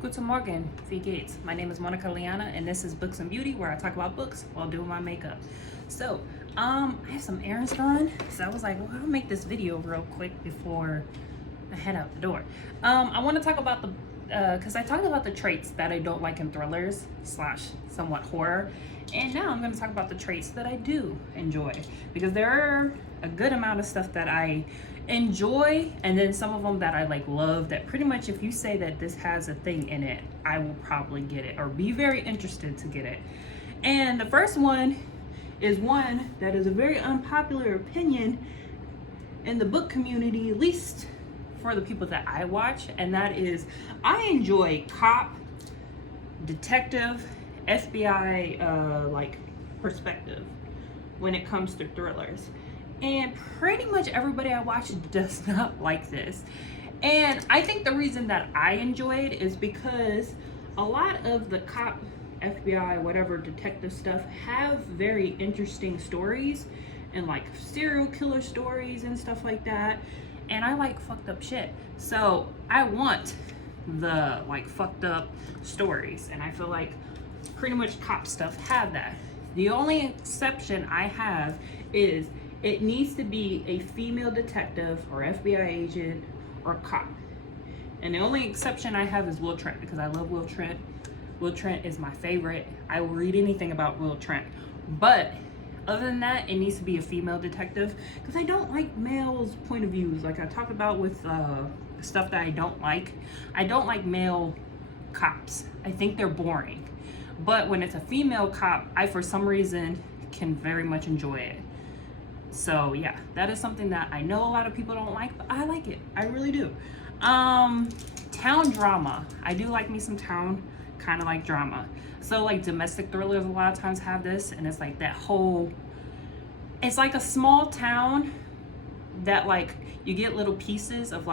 Guten Morgen, wie geht's? My name is Monica Liana, and this is Books and Beauty, where I talk about books while doing my makeup. So, I have some errands to run, so I was like, well, I'll make this video real quick before I head out the door. I want to talk about because I talked about the traits that I don't like in thrillers / somewhat horror, and now I'm going to talk about the traits that I do enjoy, because there are a good amount of stuff that I enjoy, and then some of them that I love, that pretty much if you say that this has a thing in it, I will probably get it or be very interested to get it. And the first one is one that is a very unpopular opinion in the book community, at least for the people that I watch, and that is I enjoy cop, detective, FBI perspective when it comes to thrillers. And pretty much everybody I watch does not like this. And I think the reason that I enjoy it is because a lot of the cop, FBI, whatever detective stuff have very interesting stories and serial killer stories and stuff like that. And I like fucked up shit. So I want the fucked up stories. And I feel like pretty much cop stuff have that. The only exception I have is it needs to be a female detective or FBI agent or cop. And the only exception I have is Will Trent, because I love Will Trent. Will Trent is my favorite. I will read anything about Will Trent. But other than that, it needs to be a female detective, because I don't like males' point of views. Like I talked about with stuff that I don't like. I don't like male cops. I think they're boring. But when it's a female cop, I for some reason can very much enjoy it. So yeah, that is something that I know a lot of people don't like, but I like it. I really do. Town drama. I do like me some town kind of like drama. So domestic thrillers a lot of times have this, and it's that whole, it's like a small town that you get little pieces of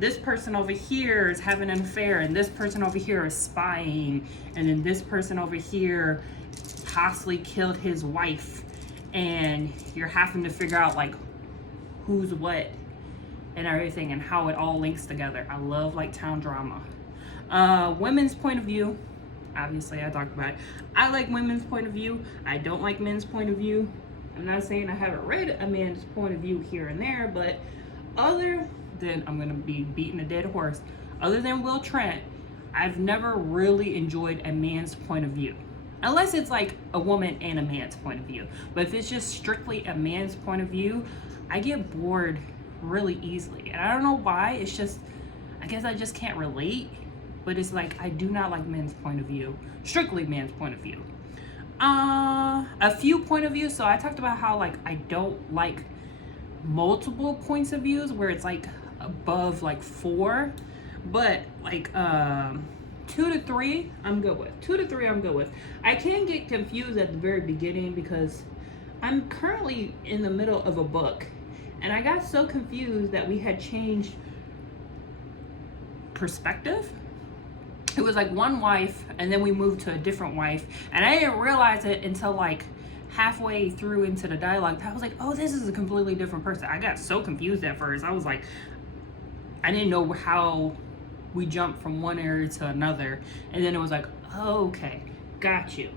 this person over here is having an affair, and this person over here is spying, and then this person over here possibly killed his wife, and you're having to figure out who's what and everything and how it all links together. I love town drama. Women's point of view, obviously I talked about it. I like women's point of view. I don't like men's point of view. I'm not saying I haven't read a man's point of view here and there, but other than, I'm gonna be beating a dead horse, other than Will Trent, I've never really enjoyed a man's point of view. Unless it's a woman and a man's point of view. But if it's just strictly a man's point of view, I get bored really easily. And I don't know why. It's just, I guess I just can't relate. But it's I do not like men's point of view. Strictly man's point of view. A few point of views. So I talked about how I don't like multiple points of views where it's above 4. But 2 to 3 I'm good with. 2 to 3 I'm good with. I can get confused at the very beginning because I'm currently in the middle of a book, and I got so confused that we had changed perspective. It was one wife, and then we moved to a different wife, and I didn't realize it until halfway through into the dialogue. I was oh, this is a completely different person. I got so confused at first. I was I didn't know how we jumped from one area to another, and then it was oh, okay, got you.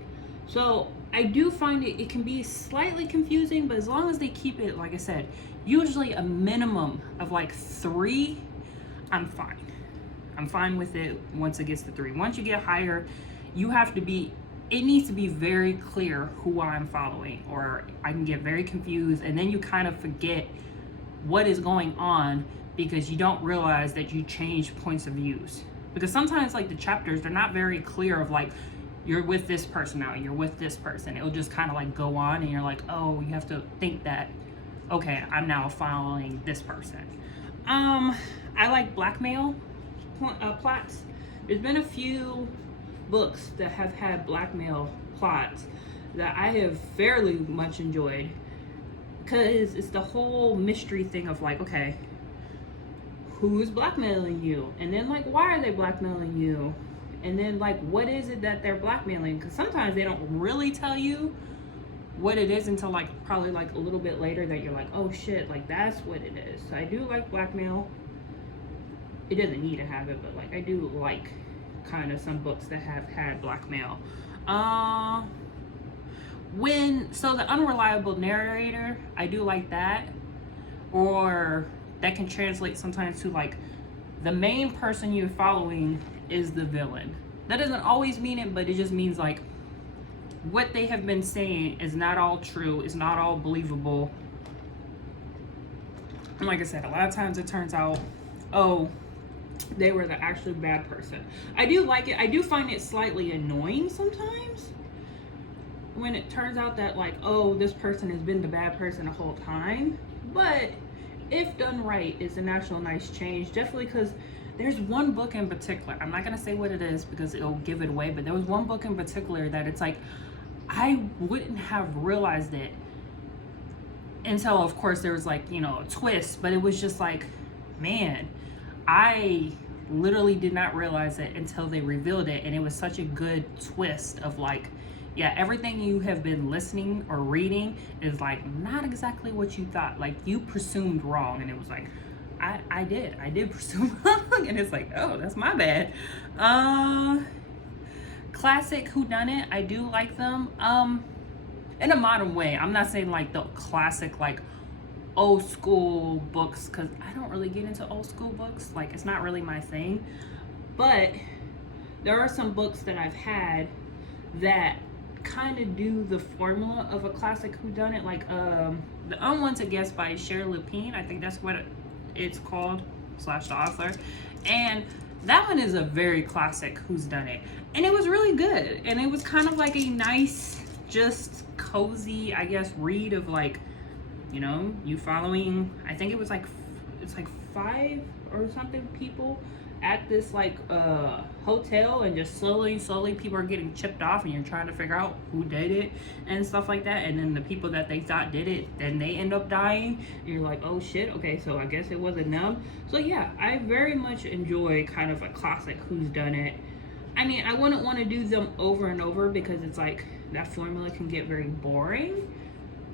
So I do find it can be slightly confusing, but as long as they keep it, like I said, usually a minimum of 3, I'm fine with it. Once it gets to 3, once you get higher, you have to be, it needs to be very clear who I'm following, or I can get very confused, and then you kind of forget what is going on because you don't realize that you changed points of views. Because sometimes the chapters, they're not very clear of you're with this person now, you're with this person. It'll just kind of go on, and you're oh, you have to think that, okay, I'm now following this person. I like blackmail plots. There's been a few books that have had blackmail plots that I have fairly much enjoyed, because it's the whole mystery thing of okay, who's blackmailing you, and then why are they blackmailing you, and then what is it that they're blackmailing, because sometimes they don't really tell you what it is until probably a little bit later that you're oh shit, that's what it is. So I do like blackmail. It doesn't need to have it, but I do like kind of some books that have had blackmail. So the unreliable narrator, I do like that. Or that can translate sometimes to like the main person you're following is the villain. That doesn't always mean it, but it just means like what they have been saying is not all true, is not all believable. And like I said, a lot of times it turns out, oh, they were the actually bad person. I do like it. I do find it slightly annoying sometimes when it turns out that like, oh, this person has been the bad person the whole time. But if done right, it's an actual nice change. Definitely, because there's one book in particular. I'm not gonna say what it is because it'll give it away. But there was one book in particular that it's like I wouldn't have realized it until, of course, there was like, you know, a twist. But it was just like, man, I literally did not realize it until they revealed it, and it was such a good twist of like, yeah, everything you have been listening or reading is like not exactly what you thought. Like you presumed wrong, and it was like, I did presume wrong, and it's like, oh, that's my bad. Classic whodunit, I do like them. In a modern way. I'm not saying like the classic like old school books, because I don't really get into old school books. Like it's not really my thing. But there are some books that I've had that kind of do the formula of a classic whodunit, like the Unwanted Guest by Shari Lapine. I think that's what it's called / the author. And that one is a very classic whodunit, and it was really good. And it was kind of like a nice, just cozy, I guess, read of like, you know, you following, I think it was like, it's like 5 or something people at this like hotel, and just slowly people are getting chipped off, and you're trying to figure out who did it and stuff like that. And then the people that they thought did it, then they end up dying, and you're like, oh shit, okay, so I guess it wasn't them. So yeah, I very much enjoy kind of a classic whodunit. I mean, I wouldn't want to do them over and over because it's like that formula can get very boring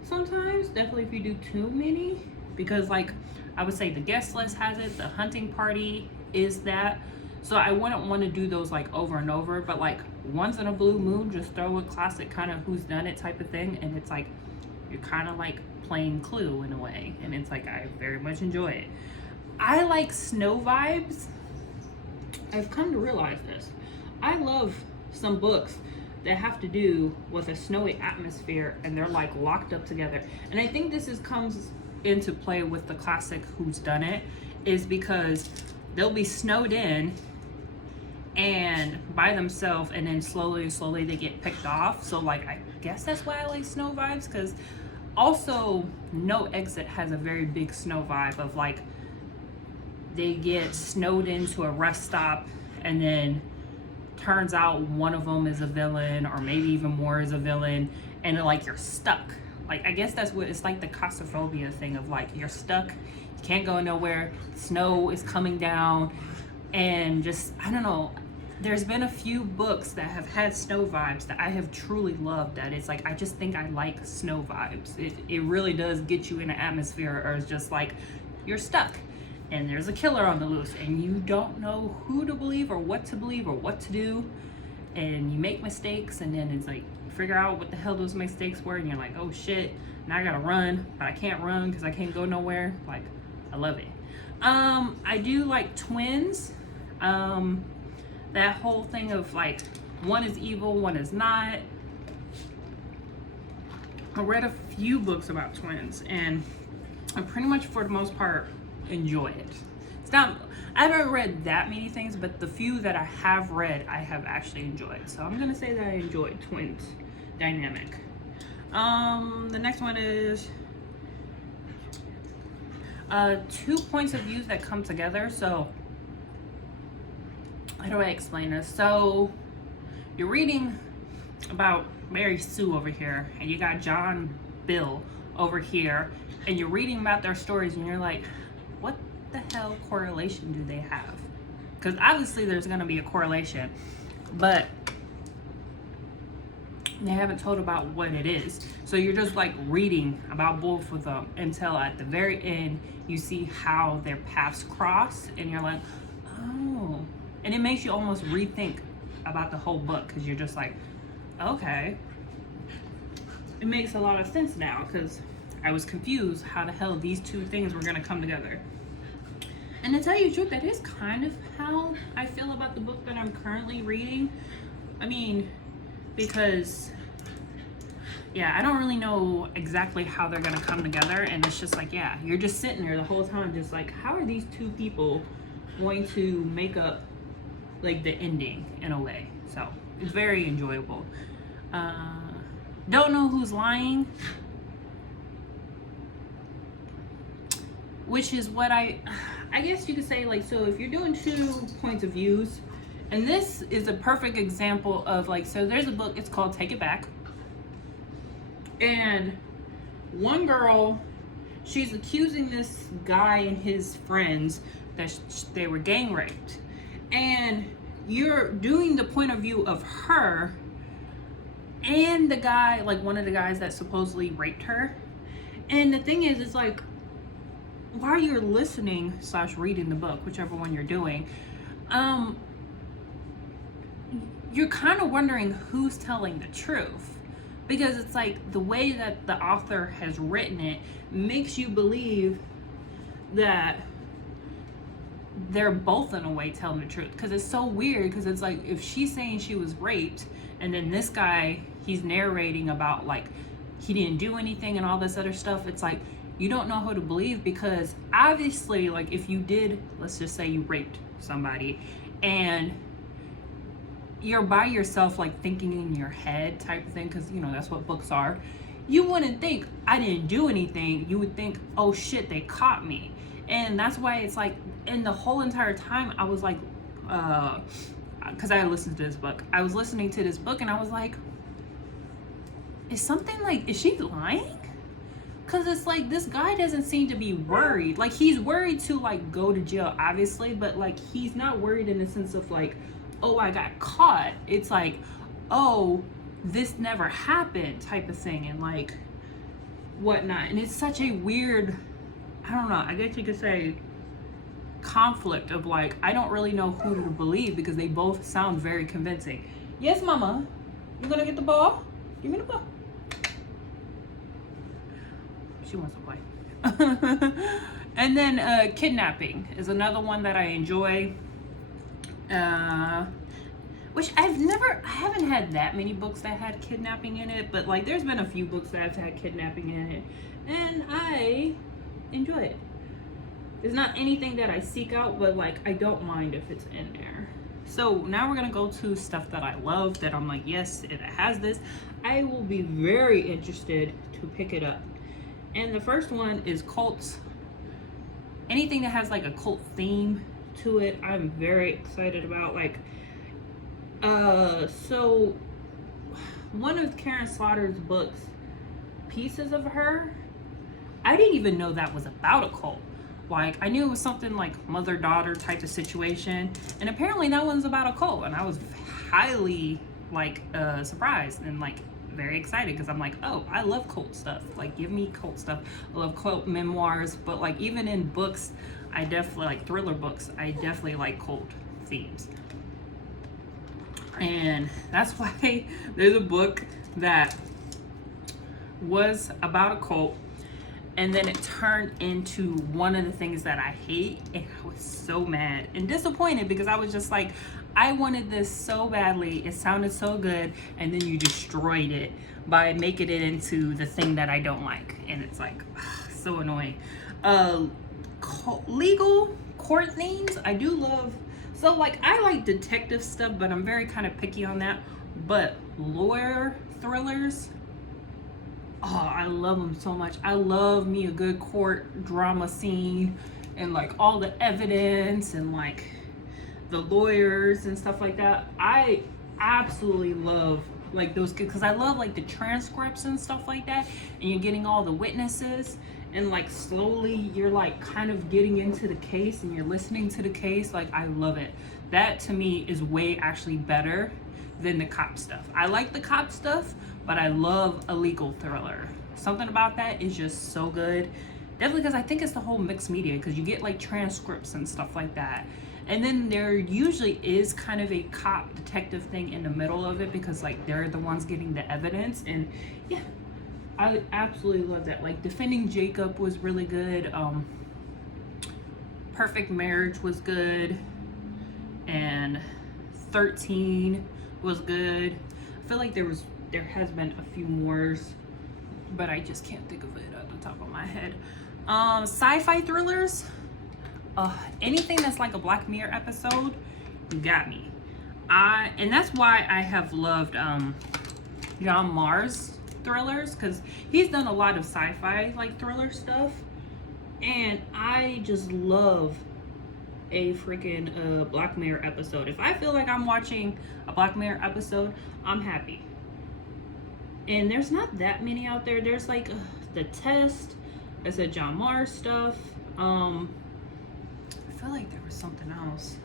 sometimes, definitely if you do too many. Because like I would say the Guest List has it, the Hunting Party is that. So I wouldn't want to do those like over and over, but like once in a blue moon, just throw a classic kind of whodunit type of thing, and it's like you're kind of like playing Clue in a way, and it's like I very much enjoy it. I like snow vibes. I've come to realize this. I love some books that have to do with a snowy atmosphere, and they're like locked up together. And I think this comes into play with the classic whodunit, is because they'll be snowed in and by themselves, and then slowly they get picked off. So like I guess that's why I like snow vibes, because also No Exit has a very big snow vibe of like they get snowed into a rest stop, and then turns out one of them is a villain, or maybe even more is a villain, and like you're stuck. Like I guess that's what it's like, the claustrophobia thing of like you're stuck, you can't go nowhere, snow is coming down, and just I don't know. There's been a few books that have had snow vibes that I have truly loved, that it's like I just think I like snow vibes. It really does get you in an atmosphere, or it's just like you're stuck and there's a killer on the loose, and you don't know who to believe or what to do, and you make mistakes, and then it's like you figure out what the hell those mistakes were, and you're like, oh shit, now I gotta run, but I can't run because I can't go nowhere. Like I love it. I do like twins. That whole thing of like one is evil, one is not. I read a few books about twins, and I pretty much for the most part enjoy it. It's not, I haven't read that many things, but the few that I have read, I have actually enjoyed. So I'm gonna say that I enjoyed twins dynamic. The next one is 2 points of views that come together. So how do I explain this? So you're reading about Mary Sue over here, and you got John Bill over here, and you're reading about their stories, and you're like, what the hell correlation do they have? Because obviously there's going to be a correlation, but they haven't told about what it is. So you're just like reading about both of them until at the very end you see how their paths cross, and you're like, oh, And it makes you almost rethink about the whole book, because you're just like, okay, it makes a lot of sense now, because I was confused how the hell these two things were going to come together. And to tell you the truth, that is kind of how I feel about the book that I'm currently reading. I mean, because, yeah, I don't really know exactly how they're going to come together. And it's just like, yeah, you're just sitting there the whole time just like, how are these two people going to make up, like, the ending in a way? So it's very enjoyable. Don't know who's lying, which is what I guess you could say, like, so if you're doing 2 points of views, and this is a perfect example of, like, so there's a book, it's called Take It Back, and one girl, she's accusing this guy and his friends that they were gang raped, and you're doing the point of view of her and the guy, like one of the guys that supposedly raped her. And the thing is, it's like, while you're listening / reading the book, whichever one you're doing, you're kind of wondering who's telling the truth, because it's like the way that the author has written it makes you believe that they're both in a way telling the truth. Because it's so weird, because it's like, if she's saying she was raped, and then this guy, he's narrating about, like, he didn't do anything and all this other stuff, it's like, you don't know who to believe, because obviously, like, if you did, let's just say you raped somebody and you're by yourself, like, thinking in your head type of thing, because, you know, that's what books are, you wouldn't think, I didn't do anything. You would think, oh shit, they caught me. And that's why it's like, in the whole entire time, I was like, because I listened to this book, I was listening to this book and I was like, is something, like, is she lying? Because it's like, this guy doesn't seem to be worried. Like, he's worried to, like, go to jail, obviously, but, like, he's not worried in the sense of, like, oh, I got caught. It's like, oh, this never happened type of thing, and, like, whatnot. And it's such a weird, I don't know, I guess you could say, conflict of, like, I don't really know who to believe, because they both sound very convincing. Yes, mama, you gonna get the ball? Give me the ball. She wants to play. And then kidnapping is another one that I enjoy, which I haven't had that many books that had kidnapping in it, but, like, there's been a few books that have had kidnapping in it, and I enjoy it. It's not anything that I seek out, but, like, I don't mind if it's in there. So now we're gonna go to stuff that I love, that I'm like, yes, if it has this, I will be very interested to pick it up. And the first one is cults. Anything that has, like, a cult theme to it, I'm very excited about. Like, so one of Karen Slaughter's books, Pieces of Her, I didn't even know that was about a cult. Like, I knew it was something like mother-daughter type of situation, and apparently that one's about a cult, and I was highly, like, surprised and, like, very excited, because I'm like, oh, I love cult stuff. Like, give me cult stuff. I love cult memoirs, but, like, even in books, I definitely like thriller books. I definitely like cult themes. And that's why there's a book that was about a cult, and then it turned into one of the things that I hate, and I was so mad and disappointed, because I was just like, I wanted this so badly, it sounded so good, and then you destroyed it by making it into the thing that I don't like. And it's like, so annoying. Legal court themes, I do love. So, like, I like detective stuff, but I'm very kind of picky on that. But lawyer thrillers, oh, I love them so much. I love me a good court drama scene, and, like, all the evidence, and, like, the lawyers and stuff like that. I absolutely love, like, those, because I love, like, the transcripts and stuff like that, and you're getting all the witnesses, and, like, slowly you're, like, kind of getting into the case, and you're listening to the case. Like, I love it. That, to me, is way actually better than the cop stuff. I like the cop stuff, but I love a legal thriller. Something about that is just so good. Definitely because I think it's the whole mixed media, because you get, like, transcripts and stuff like that. And then there usually is kind of a cop detective thing in the middle of it, because like they're the ones getting the evidence. And yeah, I absolutely love that. Like Defending Jacob was really good. Perfect Marriage was good, and 13 was good. I feel like there has been a few more, but I just can't think of it at the top of my head. Sci-fi thrillers, anything that's like a Black Mirror episode, you got me. And that's why I have loved John Mars thrillers, because he's done a lot of sci-fi like thriller stuff, and I just love a freaking Black Mirror episode. If I feel like I'm watching a Black Mirror episode, I'm happy. And there's not that many out there. There's like The Test. I said John Mars stuff. I feel like there was something else,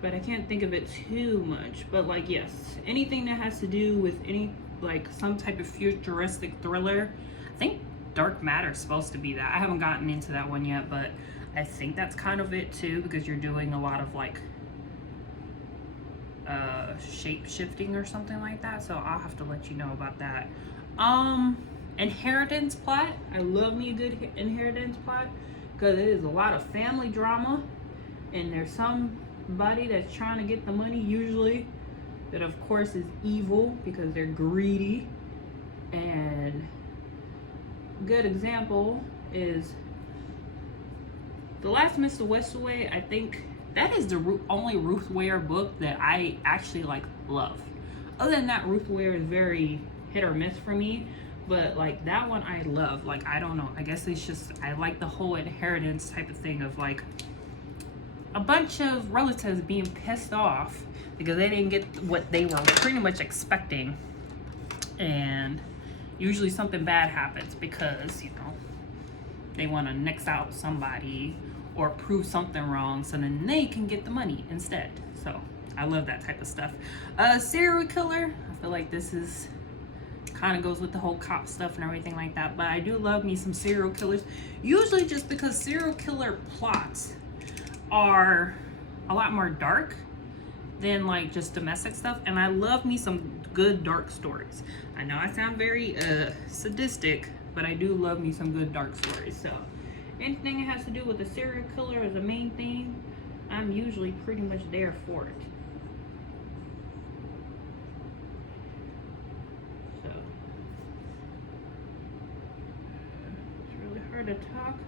but I can't think of it too much. But like, yes, anything that has to do with any like some type of futuristic thriller. I think Dark Matter's supposed to be that. I haven't gotten into that one yet, but I think that's kind of it too, because you're doing a lot of like shape shifting or something like that. So I'll have to let you know about that. Inheritance plot. I love me a good inheritance plot, because it is a lot of family drama, and there's somebody that's trying to get the money, usually, that of course is evil because they're greedy. And a good example is The Last Mr. Westaway. I think that is the only Ruth Ware book that I actually like love. Other than that, Ruth Ware is very hit or miss for me, but like that one I love. Like, I don't know, I guess it's just I like the whole inheritance type of thing of like a bunch of relatives being pissed off because they didn't get what they were pretty much expecting, and usually something bad happens because, you know, they want to nix out somebody or prove something wrong so then they can get the money instead. So I love that type of stuff. Serial killer, I feel like this is kind of goes with the whole cop stuff and everything like that, but I do love me some serial killers, usually just because serial killer plots are a lot more dark than like just domestic stuff, and I love me some good dark stories. I know I sound very sadistic, but I do love me some good dark stories. So anything that has to do with a serial killer as a main thing, I'm usually pretty much there for it. So it's really hard to talk.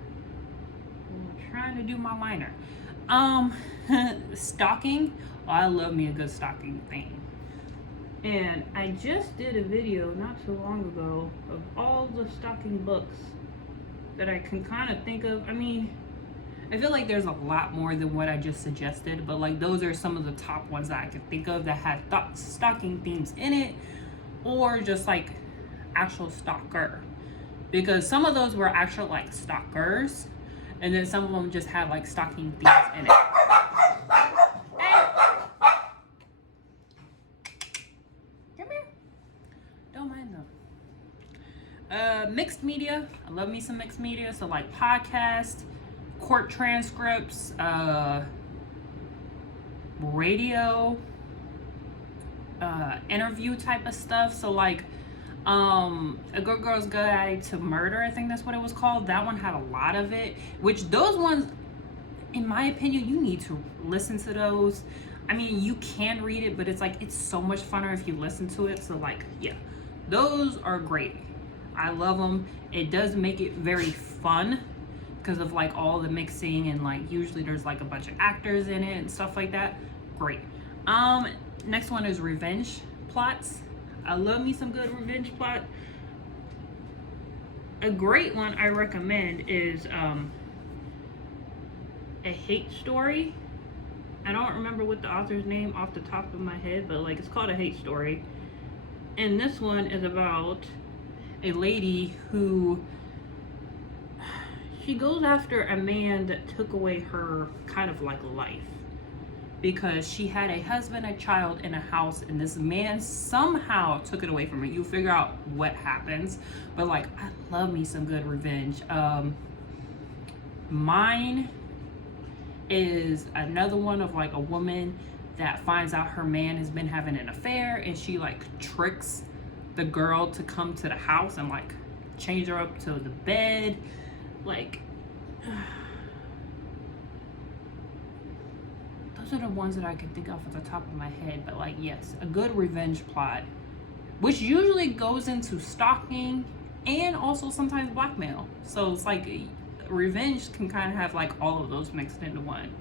I'm trying to do my liner. Stocking. Oh, I love me a good stocking thing. And I just did a video not so long ago of all the stocking books that I can kind of think of. I mean, I feel like there's a lot more than what I just suggested, but like those are some of the top ones that I could think of that had stocking themes in it, or just like actual stalker, because some of those were actual like stalkers, and then some of them just had like stocking themes in it. Hey, come here. Don't mind them. Mixed media. I love me some mixed media. So like podcasts, court transcripts, radio, interview type of stuff. So like A Good Girl's Guide to Murder, I think that's what it was called. That one had a lot of it, which those ones, in my opinion, you need to listen to those. I mean, you can read it, but it's like, it's so much funner if you listen to it. So like, yeah, those are great. I love them. It does make it very fun because of like all the mixing, and like usually there's like a bunch of actors in it and stuff like that. Great. Next one is revenge plots. I love me some good revenge plot. A great one I recommend is A Hate Story. I don't remember what the author's name off the top of my head, but like it's called A Hate Story. And this one is about a lady who, she goes after a man that took away her kind of like life, because she had a husband, a child, in a house, and this man somehow took it away from her. You figure out what happens, but like, I love me some good revenge. Mine is another one of like a woman that finds out her man has been having an affair, and she like tricks the girl to come to the house and like change her up to the bed. Like, those are the ones that I can think of at the top of my head. But like, yes, a good revenge plot, which usually goes into stalking and also sometimes blackmail. So it's like revenge can kind of have like all of those mixed into one.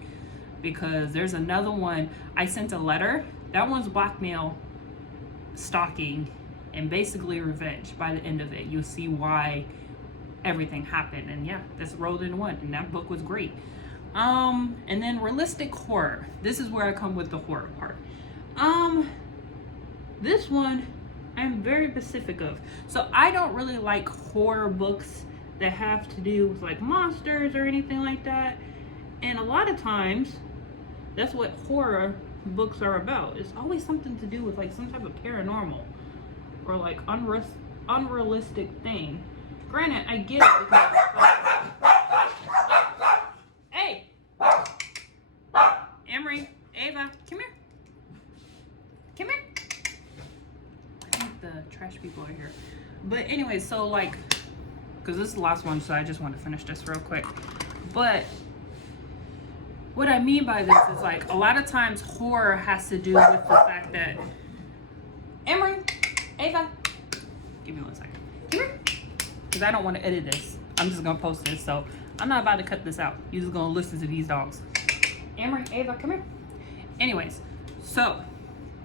Because there's another one, I Sent a Letter. That one's blackmail, stalking, and basically revenge. By the end of it, you'll see why everything happened. And yeah, that's rolled into one, and that book was great. And then realistic horror. This is where I come with the horror part. This one I'm very specific of. So I don't really like horror books that have to do with like monsters or anything like that. And a lot of times, that's what horror books are about. It's always something to do with like some type of paranormal or like unrealistic thing. Granted, I get it because hey, Emery, Ava, come here. Come here. I think the trash people are here. But anyway, so like, because this is the last one, so I just want to finish this real quick. But what I mean by this is like a lot of times horror has to do with the fact that Emery, Ava, give me 1 second. Come here. Because I don't want to edit this. I'm just going to post this. So I'm not about to cut this out. You're just going to listen to these dogs. Emery, Ava, come here. Anyways, so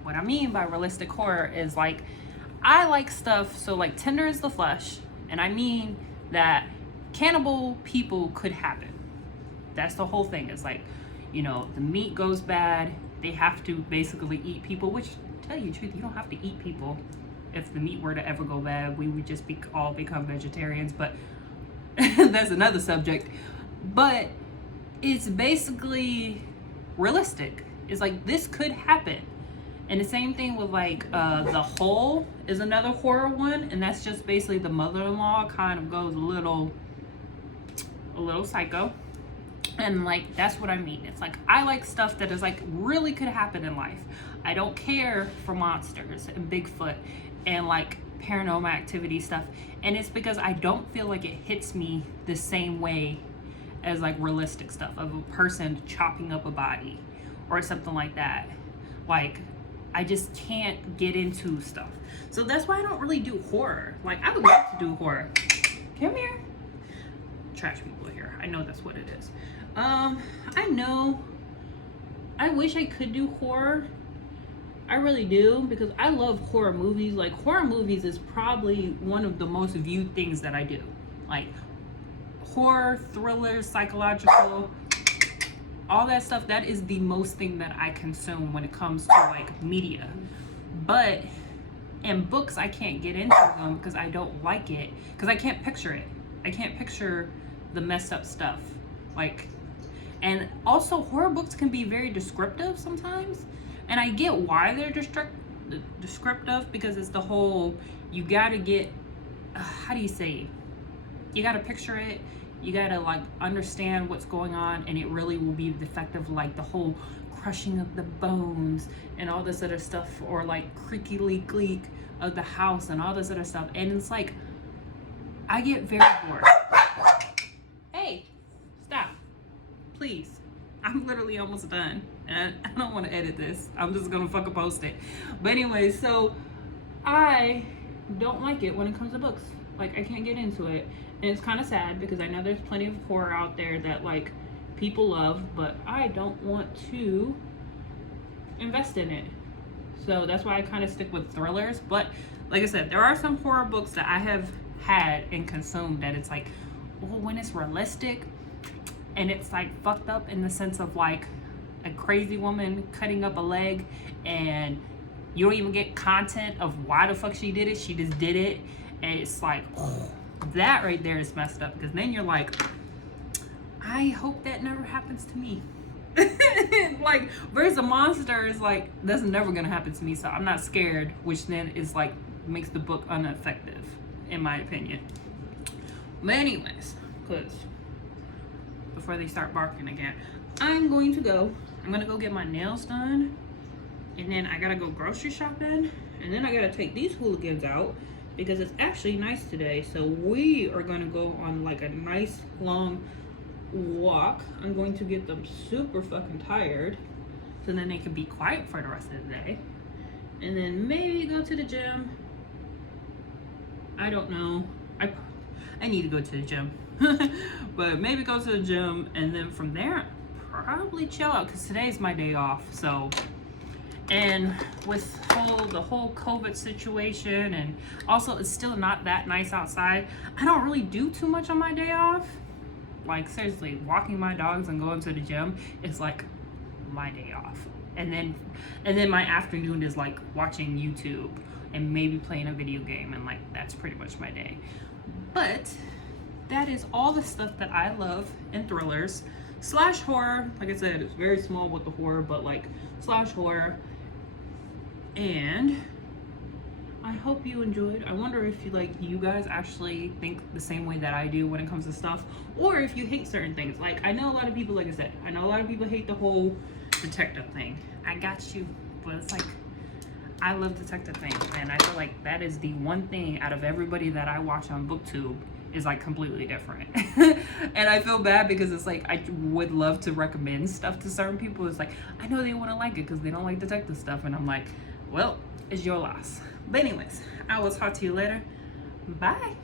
what I mean by realistic horror is like, I like stuff, so like tender is the flesh. And I mean that cannibal people could happen. That's the whole thing. It's like, you know, the meat goes bad. They have to basically eat people, which, to tell you the truth, you don't have to eat people. If the meat were to ever go bad, we would just all become vegetarians. But that's another subject. But it's basically realistic. It's like, this could happen. And the same thing with like The Hole is another horror one. And that's just basically the mother-in-law kind of goes a little psycho. And like, that's what I mean. It's like, I like stuff that is like really could happen in life. I don't care for monsters and Bigfoot and like paranormal activity stuff. And it's because I don't feel like it hits me the same way as like realistic stuff of a person chopping up a body or something like that. Like, I just can't get into stuff. So that's why I don't really do horror. Like, I would love to do horror. Come here. Trash people here. I know that's what it is. I know. I wish I could do horror. I really do, because I love horror movies. Like, horror movies is probably one of the most viewed things that I do. Like, horror, thrillers, psychological, all that stuff, that is the most thing that I consume when it comes to like media. But in books, I can't get into them because I don't like it, because I can't picture it. I can't picture the messed up stuff. Like, and also horror books can be very descriptive sometimes. And I get why they're descriptive, because it's the whole, you gotta get, how do you say, you gotta picture it, you gotta like understand what's going on, and it really will be the effect of like the whole crushing of the bones and all this other stuff, or like creaky leak of the house and all this other stuff. And it's like, I get very bored. Hey, stop, please. I'm literally almost done, and I don't want to edit this. I'm just gonna fucking post it. But anyway, so I don't like it when it comes to books. Like, I can't get into it, and it's kind of sad because I know there's plenty of horror out there that like people love, but I don't want to invest in it. So that's why I kind of stick with thrillers. But like I said, there are some horror books that I have had and consumed that it's like, well, when it's realistic and it's like fucked up in the sense of like a crazy woman cutting up a leg, and you don't even get content of why the fuck she did it. She just did it, and it's like, oh, that right there is messed up, because then you're like, I hope that never happens to me. Like, versus a monster is like, that's never gonna happen to me, so I'm not scared, which then is like makes the book ineffective, in my opinion. But anyways, because before they start barking again, I'm gonna go get my nails done, and then I gotta go grocery shopping, and then I gotta take these hooligans out because it's actually nice today. So we are gonna go on like a nice long walk. I'm going to get them super fucking tired so then they can be quiet for the rest of the day, and then maybe go to the gym. I don't know. I need to go to the gym. But maybe go to the gym, and then from there probably chill out because today's my day off. So, and with the whole COVID situation, and also it's still not that nice outside, I don't really do too much on my day off. Like seriously, walking my dogs and going to the gym is like my day off. And then my afternoon is like watching YouTube and maybe playing a video game, and like that's pretty much my day. But that is all the stuff that I love in thrillers / horror. Like I said, it's very small with the horror, but like / horror. And I hope you enjoyed. I wonder if you guys actually think the same way that I do when it comes to stuff, or if you hate certain things. Like I know a lot of people, like I said, I know a lot of people hate the whole detective thing. I got you, but it's like I love detective things, and I feel like that is the one thing out of everybody that I watch on BookTube is like completely different. And I feel bad because it's like I would love to recommend stuff to certain people. It's like I know they wouldn't like it because they don't like detective stuff, and I'm like, well, it's your loss. But anyways, I will talk to you later. Bye.